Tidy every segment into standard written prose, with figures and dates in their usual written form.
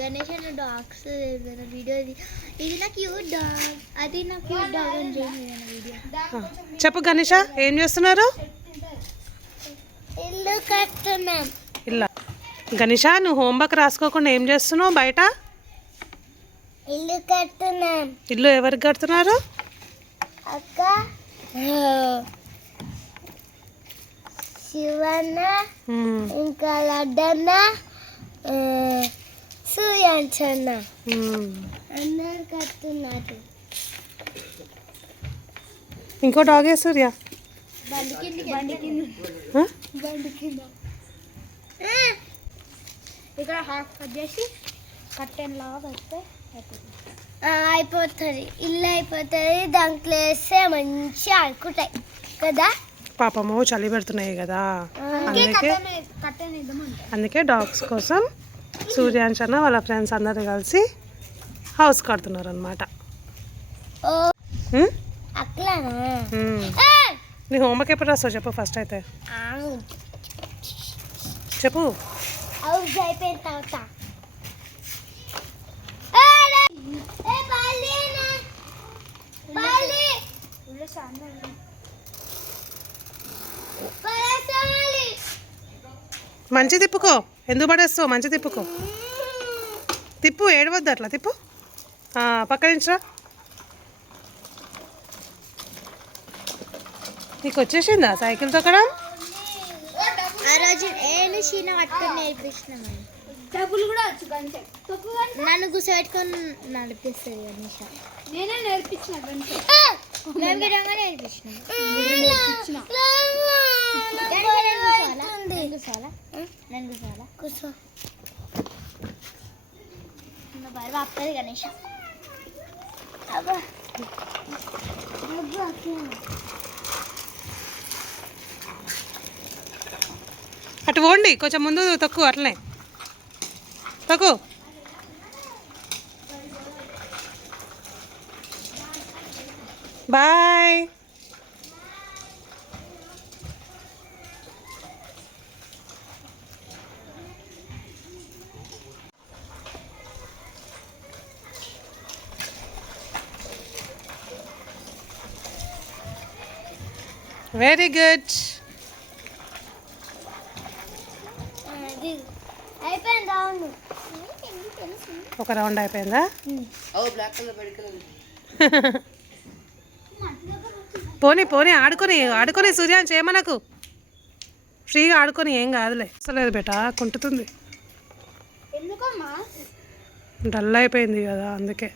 గణేష్ అన్న dogs video ఇది నా క్యూట్ డాగ్, అది నా క్యూట్ డాగ్ అని వీడియో. చెప్పు గణేష, ఏం చేస్తున్నారు? ఇల్లు కడుతున్నాం. ఇల్లా గణేష, నువ్వు హోంవర్క్ రాసుకోకుండా ఏం చేస్తున్నావు బయట? ఇల్లు కడుతున్నాం. ఇల్లు ఎవరికి కడుతున్నారు? అక్క, శివన్న, ఇంకా లడ్డన్న, సూర్యాంచన్న అందరు కడుతున్నారు. ఇంకో డాగే సూర్య ఇక్కడ హాఫ్ కట్ చేసి కట్టెన్ లాగా వస్తే అయిపోతుంది. ఇల్లు అయిపోతుంది. దాంట్లో వేస్తే మంచిగా ఆడుకుంటాయి కదా. పాపము చలి పెడుతున్నాయి కదా, అందుకే డాగ్స్ కోసం సూర్యాంశన్న వాళ్ళ ఫ్రెండ్స్ అందరూ కలిసి హౌస్ కడుతున్నారు అనమాట. నీ హోంవర్క్ ఎప్పుడు రాస్తావు చెప్పు ఫస్ట్ అయితే చెప్పు. అయిపోయిన తర్వాత మంచి తిప్పుకో, ఎందుకు పడేస్తావు? మంచి తిప్పుకో, తిప్పు, ఏడవద్దు అట్లా తిప్పు. పక్క నుంచిరా. నీకు వచ్చేసిందా సైకిల్ తొక్కడం? ఆ రోజు నేను షీన పట్టుకొని నేర్పిస్తున్నామని. డబ్బులు కూడా వచ్చు. నన్ను కూర్చోబెట్టుకొని నడిపిస్తుంది గణేష. నేనే నేర్పించిన కూర్చో వస్తుంది గణేష. అటు పోండి, కొంచెం ముందు తక్కువ, అట్లనే తక్కువ. బాయ్. Very good. ఒక రౌండ్ అయిపోయిందా? పోనీ పోనీ, ఆడుకొని సూర్యాన్ని చేయమనకు. ఫ్రీగా ఆడుకొని ఏం కాదులే. అసలేదు బేట, కుంటుతుంది. డల్ అయిపోయింది కదా అందుకే.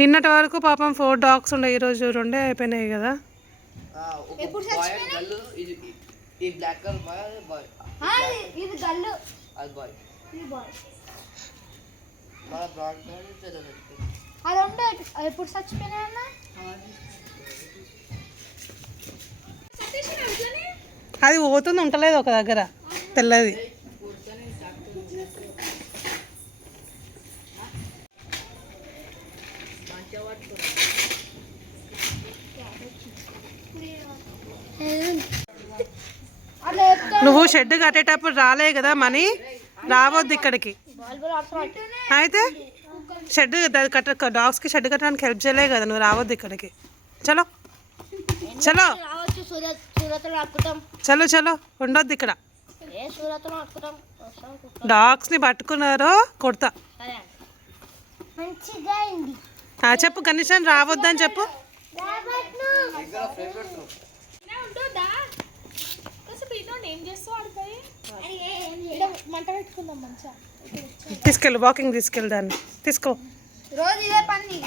నిన్నటి వరకు పాపం 4 డాగ్స్ ఉండే, ఈరోజు 2 అయిపోయినాయి కదా. ఎప్పుడు చచ్చిపోయినా అది పోతుంది, ఉంటలేదు ఒక దగ్గర తెల్లది. నువ్వు షెడ్ కట్టేటప్పుడు రాలే కదా మనీ, రావద్దు ఇక్కడికి. అయితే షెడ్ డాగ్స్కి షెడ్ కట్టడానికి హెల్ప్ చేయలే కదా, నువ్వు రావద్దు ఇక్కడికి. చలో చలో చలో చలో, ఉండొద్దు ఇక్కడ. డాగ్స్ని పట్టుకున్నారో కొడతా. చెప్పు గణేషన్, రావద్దని చెప్పు. తీసుకెళ్ళు, వాకింగ్ తీసుకెళ్ళి దాన్ని తీసుకో. రోజు ఇదే పని.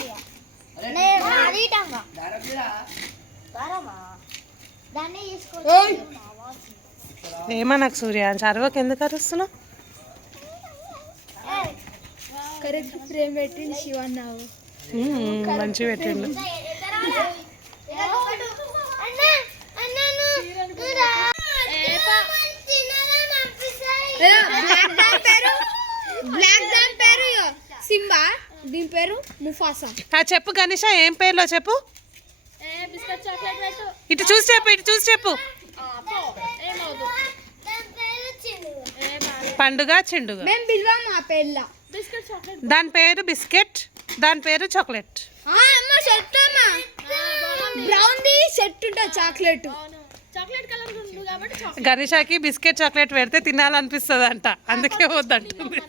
ఏమా నాకు సూర్య చరవకి ఎందుకు అరుస్తున్నావు? కరెక్ట్ ఫ్రేమ్ పెట్టింది శివన్నావు. మంచి పెట్టిండు. సింబా, దీని పేరు ముఫాసా. చెప్పు గణేష, ఏం పేర్లో చెప్పు. ఇటు చూసి చెప్పు, ఇటు చూసి చెప్పు. పండుగ చిండుగ. మేము పిలవాము ఆ పేర్ల. దాని పేరు బిస్కెట్, దాని పేరు చాక్లెట్. బ్రౌన్ది సెట్ ఉంటుంది చాక్లెట్. గణేషాకి బిస్కెట్ చాక్లెట్ పెడితే తినాలనిపిస్తుంది అంట, అందుకే వద్దంటుంది.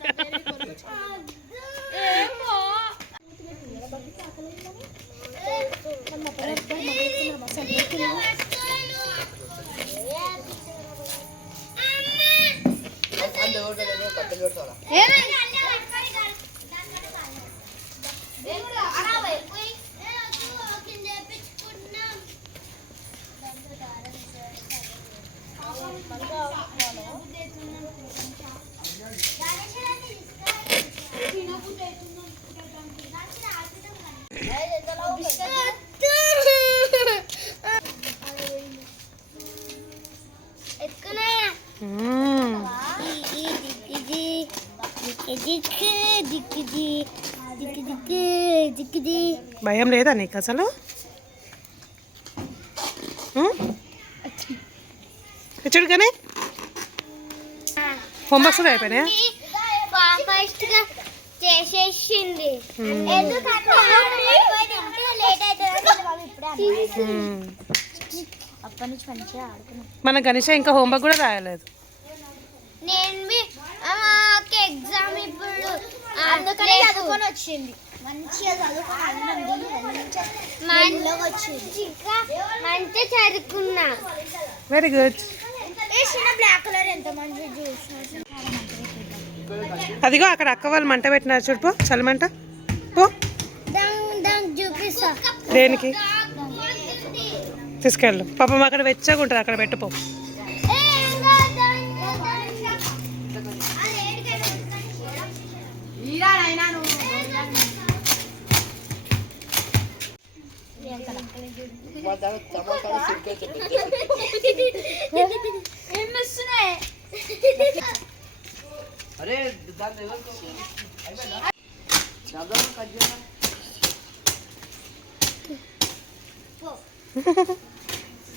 భయం లేదా నీకు అసలు? చూడు కానీ హోంవర్క్స్ కూడా అయిపోయినాయా? చేసేసింది. అప్పటి నుంచి మంచిగా ఆడుకున్నాం. మన గణేష ఇంకా హోంవర్క్ కూడా రాయలేదు. నేను ఎగ్జామ్ ఇప్పుడు అందుకని చదువుకొని వచ్చింది. మంచిగా చదువుకొని వచ్చింది. మంచిగా చదువుకున్నా. Very good. బ్లాక్ కలర్ ఎంత మంచిగా చూసిన. అదిగో అక్కడ అక్క వాళ్ళు మంట పెట్టినారు చూడు, పో చల్లమంట పో. చూపిస్తా. దేనికి తీసుకెళ్ళు పాపం, అక్కడ వెచ్చగా ఉంటుంది, అక్కడ పెట్టుపో.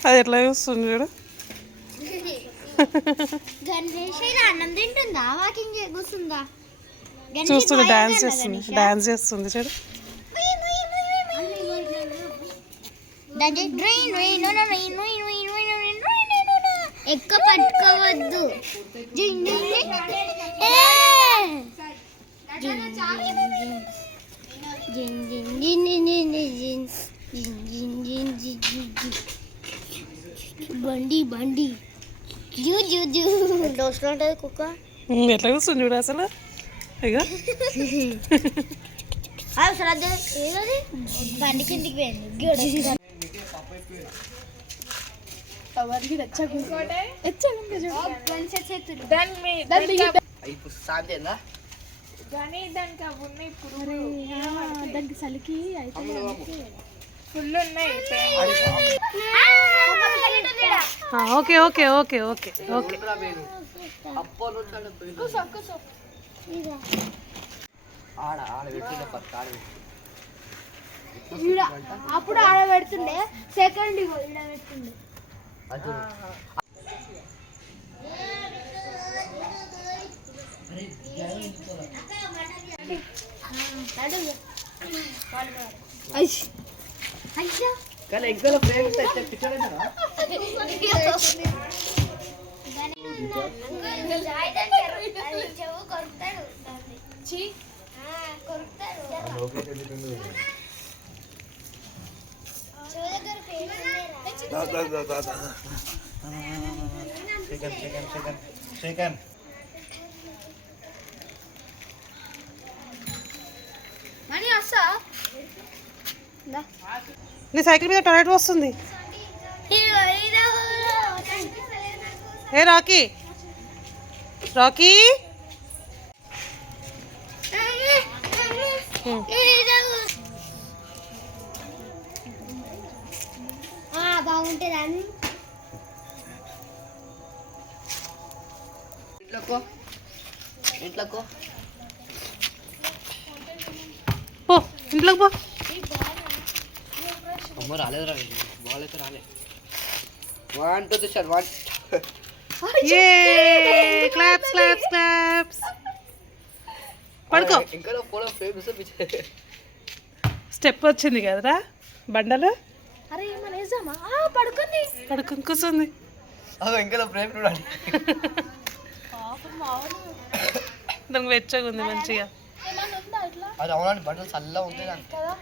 అది ఎట్లా చూస్తుంది చూడు. గణేష్ అన్నం తింటుందా, వాకింగ్ కూర్చుందా? చూస్తుంది, డాన్స్ చేస్తుంది, డాన్స్ చేస్తుంది చూడు. ఎక్కువ పట్టుకోవద్దు. బండి బండి దోస్తులు ఉంటుంది కుక్క. ఎట్లా చూస్తుంది చూడు అసలు. ఇక బండి కిందికి పోయింది. దానికి చలికి అయితే ఫుల్ ఉన్నాయి. Okay okay okay okay okay. అప్పుడు ఆడ పెడుతుండే, సెకండ్ ఈడ పెడుతుండే. నీ సైకిల్ మీద టొరాటో వస్తుంది. ఏ రాకీ, రాకీ బాగుంటుంది. ఇంట్లోకో పో, ఇంట్లోకి పో. అమ్మ రాలేదు బాల్ అయితే రాలేదు. 1 2 3 ఏ క్లాప్స్ క్లాప్స్ క్లాప్స్. పడుకో ఇంకా ఫోటో ఫ్రేమ్ చూస్తే స్టెప్ వచ్చింది కదరా బండలు అరే ఏమన్నా వేసామా పడుకుంది పడుకుని కూర్చుంది ఇంకా ఫ్రేమ్ చూడాలి దానికి వెచ్చగా ఉంది మంచిగా ఏమన్నా ఉందా ఇట్లా అది అవునండి బట్టలు చల్లగా ఉంటాయి అంతే కదా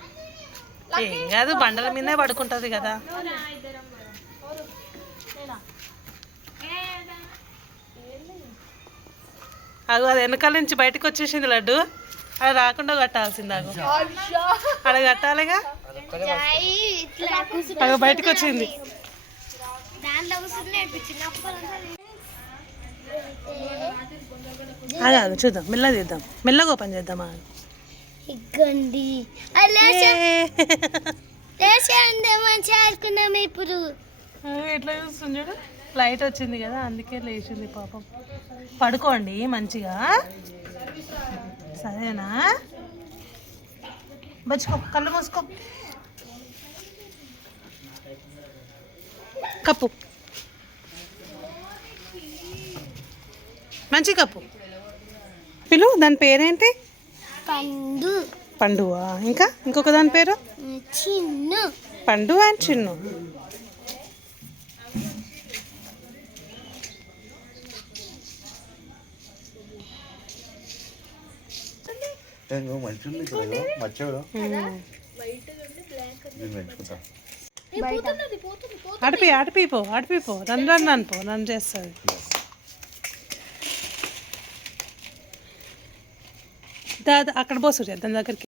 ఏం కాదు బండల మీదే పడుకుంటుంది కదా అగో అది వెనకాల నుంచి బయటకు వచ్చేసింది లడ్డు అది రాకుండా కట్టాల్సింది అగో అక్కడ కట్టాలిగా ఇట్లా అగో బయటకు వచ్చింది దాంట్లో కూర్చుని చిన్నప్పుడు ఆగు చూద్దాం మెల్లగా తీద్దాం మెల్లగా ఓపెన్ చేద్దామా ఇగ్గండి అలా మంచిగా ఆడుకున్నాము ఇప్పుడు ఎట్లా చూస్తుంది చూడు లైట్ వచ్చింది కదా అందుకే లేచింది పాపం పడుకోండి మంచిగా సరేనా బచ్చుకో కళ్ళు మూసుకో కప్పు మంచి కప్పు పిలు దాని పేరేంటి పండు పండువా ఇంకా ఇంకొక దాని పేరు చిన్ను పండు అండ్ చిన్ను ఆడిపిపో రన్ పో రన్ చేస్తుంది అక్కడ పోసు దాని దగ్గరికి